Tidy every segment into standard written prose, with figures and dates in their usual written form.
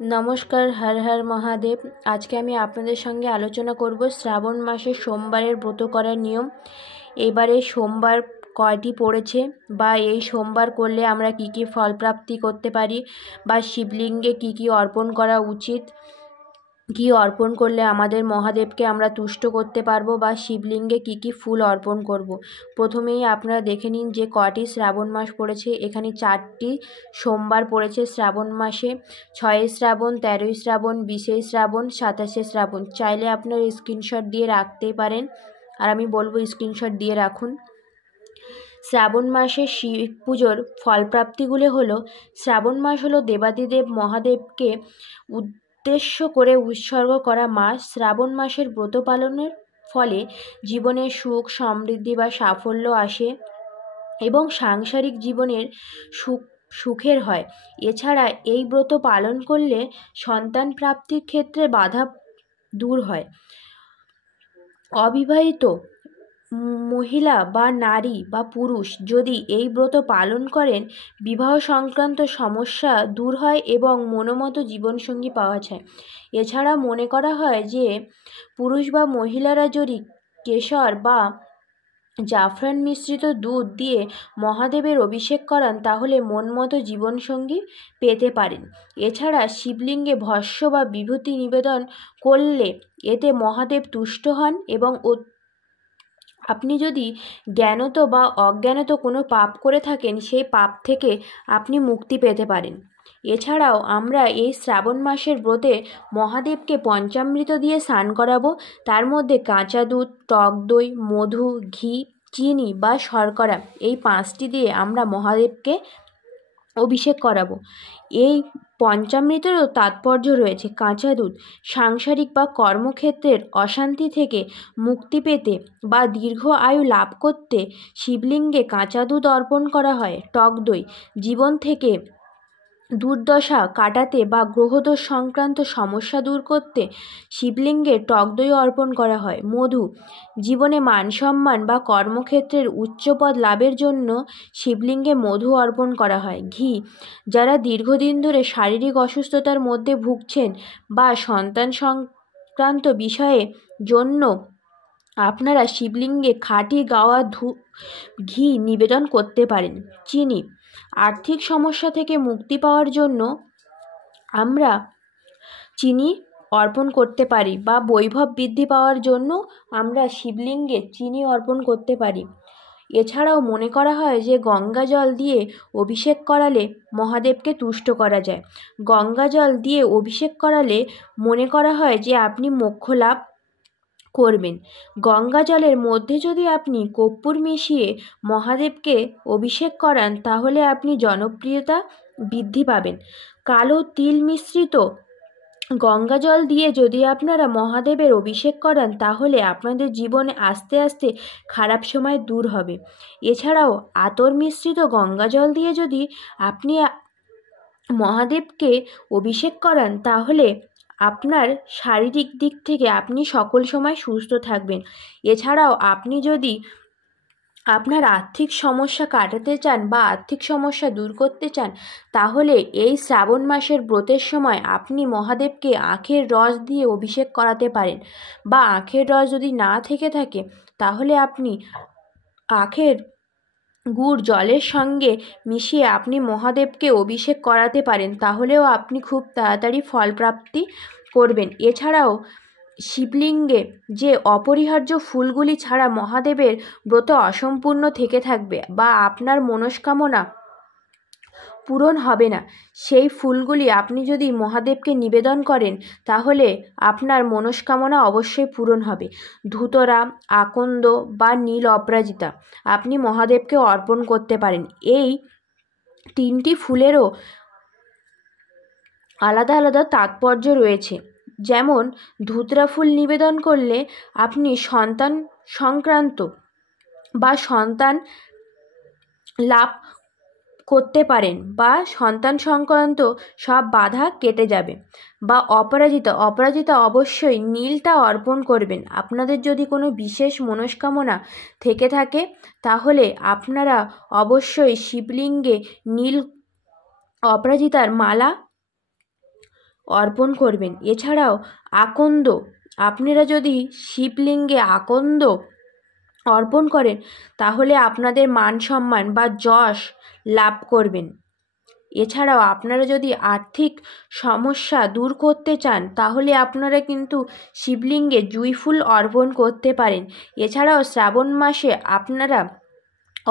নমস্কার, হর হর মহাদেব। আজকে আমি আপনাদের সঙ্গে আলোচনা করব শ্রাবণ মাসে সোমবারের ব্রত করার নিয়ম। এবারে সোমবার কয়টি পড়েছে বা এই সোমবার করলে আমরা কি কি ফল প্রাপ্তি করতে পারি, বা শিবলিঙ্গে কি কি অর্পণ করা উচিত, কি অর্পণ করলে আমাদের মহাদেবকে আমরা তুষ্ট করতে পারবো, বা শিবলিঙ্গে কি কি ফুল অর্পণ করব। প্রথমেই আপনারা দেখে নিন যে কটি শ্রাবণ মাস পড়েছে। এখানে 4টি সোমবার পড়েছে শ্রাবণ মাসে। 6 শ্রাবণ, 13 শ্রাবণ, 20 শ্রাবণ, 27 শ্রাবণ। চাইলে আপনারা স্ক্রিনশট দিয়ে রাখতেই পারেন, আর আমি বলবো স্ক্রিনশট দিয়ে রাখুন। শ্রাবণ মাসে শিব পুজোর ফলপ্রাপ্তিগুলো হলো, শ্রাবণ মাস হলো দেবাদিদেব মহাদেবকে উদ্দেশ্য করে উৎসর্গ করা মাস। শ্রাবণ মাসের ব্রত পালনের ফলে জীবনে সুখ, সমৃদ্ধি বা সাফল্য আসে এবং সাংসারিক জীবনের সুখের হয়। এছাড়া এই ব্রত পালন করলে সন্তান প্রাপ্তির ক্ষেত্রে বাধা দূর হয়। অবিবাহিত মহিলা বা নারী বা পুরুষ যদি এই ব্রত পালন করেন, বিবাহ সংক্রান্ত সমস্যা দূর হয় এবং মনোমতো জীবনসঙ্গী পাওয়া যায়। এছাড়া মনে করা হয় যে পুরুষ বা মহিলারা যদি কেশর বা জাফরান মিশ্রিত দুধ দিয়ে মহাদেবের অভিষেক করান, তাহলে মনমতো জীবনসঙ্গী পেতে পারেন। এছাড়া শিবলিঙ্গে ভস্ম বা বিভূতি নিবেদন করলে এতে মহাদেব তুষ্ট হন এবং আপনি যদি জ্ঞানত বা অজ্ঞানত কোনো পাপ করে থাকেন, সেই পাপ থেকে আপনি মুক্তি পেতে পারেন। এছাড়াও আমরা এই শ্রাবণ মাসের ব্রতে মহাদেবকে পঞ্চামৃত দিয়ে স্নান করাবো। তার মধ্যে কাঁচা দুধ, টক দই, মধু, ঘি, চিনি বা শর্করা, এই 5টি দিয়ে আমরা মহাদেবকে অভিষেক করাবো। এই পঞ্চামৃতেরও তাৎপর্য রয়েছে। কাঁচা দুধ সাংসারিক বা কর্মক্ষেত্রের অশান্তি থেকে মুক্তি পেতে বা দীর্ঘ আয়ু লাভ করতে শিবলিঙ্গে কাঁচা দুধ অর্পণ করা হয়। টক দই জীবন থেকে দুর্দশা কাটাতে বা গ্রহদোষ সংক্রান্ত সমস্যা দূর করতে শিবলিঙ্গে টক দই অর্পণ করা হয়। মধু জীবনে মান সম্মান বা কর্মক্ষেত্রের উচ্চপদ লাভের জন্য শিবলিঙ্গে মধু অর্পণ করা হয়। ঘি যারা দীর্ঘদিন ধরে শারীরিক অসুস্থতার মধ্যে ভুগছেন বা সন্তান সংক্রান্ত বিষয়ে জন্য আপনারা শিবলিঙ্গে খাঁটি গাওয়া ঘি নিবেদন করতে পারেন। চিনি আর্থিক সমস্যা থেকে মুক্তি পাওয়ার জন্য আমরা চিনি অর্পণ করতে পারি, বা বৈভব বৃদ্ধি পাওয়ার জন্য আমরা শিবলিঙ্গে চিনি অর্পণ করতে পারি। এছাড়াও মনে করা হয় যে গঙ্গা জল দিয়ে অভিষেক করালে মহাদেবকে তুষ্ট করা যায়। গঙ্গা জল দিয়ে অভিষেক করালে মনে করা হয় যে আপনি মোক্ষ লাভ করবেন। গঙ্গা জলের মধ্যে যদি আপনি কর্পূর মিশিয়ে মহাদেবকে অভিষেক করান, তাহলে আপনি জনপ্রিয়তা বৃদ্ধি পাবেন। কালো তিল মিশ্রিত গঙ্গা জল দিয়ে যদি আপনারা মহাদেবের অভিষেক করান, তাহলে আপনাদের জীবনে আস্তে আস্তে খারাপ সময় দূর হবে। এছাড়াও আতর মিশ্রিত গঙ্গা জল দিয়ে যদি আপনি মহাদেবকে অভিষেক করান, তাহলে আপনার শারীরিক দিক থেকে আপনি সকল সময় সুস্থ থাকবেন। এছাড়াও আপনি যদি আপনার আর্থিক সমস্যা কাটাতে চান বা আর্থিক সমস্যা দূর করতে চান, তাহলে এই শ্রাবণ মাসের ব্রতের সময় আপনি মহাদেবকে আখের রস দিয়ে অভিষেক করাতে পারেন, বা আখের রস যদি না থেকে থাকে, তাহলে আপনি আখের গুড় জলের সঙ্গে মিশিয়ে আপনি মহাদেবকে অভিষেক করাতে পারেন। তাহলেও আপনি খুব তাড়াতাড়ি ফল প্রাপ্তি করবেন। এছাড়াও শিবলিঙ্গে যে অপরিহার্য ফুলগুলি ছাড়া মহাদেবের ব্রত অসম্পূর্ণ থেকে থাকবে বা আপনার মনস্কামনা পূরণ হবে না, সেই ফুলগুলি আপনি যদি মহাদেবকে নিবেদন করেন, তাহলে আপনার মনস্কামনা অবশ্যই পূরণ হবে। ধুতরা, আকন্দ বা নীল অপরাজিতা আপনি মহাদেবকে অর্পণ করতে পারেন। এই 3টি ফুলেরও আলাদা আলাদা তাৎপর্য রয়েছে। যেমন ধুতরা ফুল নিবেদন করলে আপনি সন্তান সংক্রান্ত বা সন্তান লাভ করতে পারেন, বা সন্তান সংক্রান্ত সব বাধা কেটে যাবে। বা অপরাজিতা অবশ্যই নীলটা অর্পণ করবেন। আপনাদের যদি কোনো বিশেষ মনস্কামনা থেকে থাকে, তাহলে আপনারা অবশ্যই শিবলিঙ্গে নীল অপরাজিতার মালা অর্পণ করবেন। এছাড়াও আকন্দ, আপনারা যদি শিবলিঙ্গে আকন্দ অর্পণ করেন তাহলে আপনাদের মান সম্মান বা যশ লাভ করবেন। এছাড়াও আপনারা যদি আর্থিক সমস্যা দূর করতে চান তাহলে আপনারা কিন্তু শিবলিঙ্গে জুঁই ফুল অর্পণ করতে পারেন। এছাড়াও শ্রাবণ মাসে আপনারা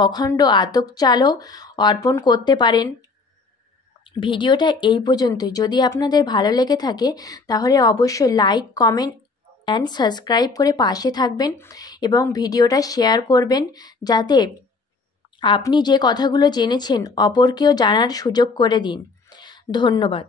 অখণ্ড আতপ চালও অর্পণ করতে পারেন। ভিডিওটা এই পর্যন্তই। যদি আপনাদের ভালো লেগে থাকে তাহলে অবশ্যই লাইক, কমেন্ট অ্যান্ড সাবস্ক্রাইব করে পাশে থাকবেন এবং ভিডিওটা শেয়ার করবেন, যাতে আপনি যে কথাগুলো জেনেছেন অপরকেও জানার সুযোগ করে দিন। ধন্যবাদ।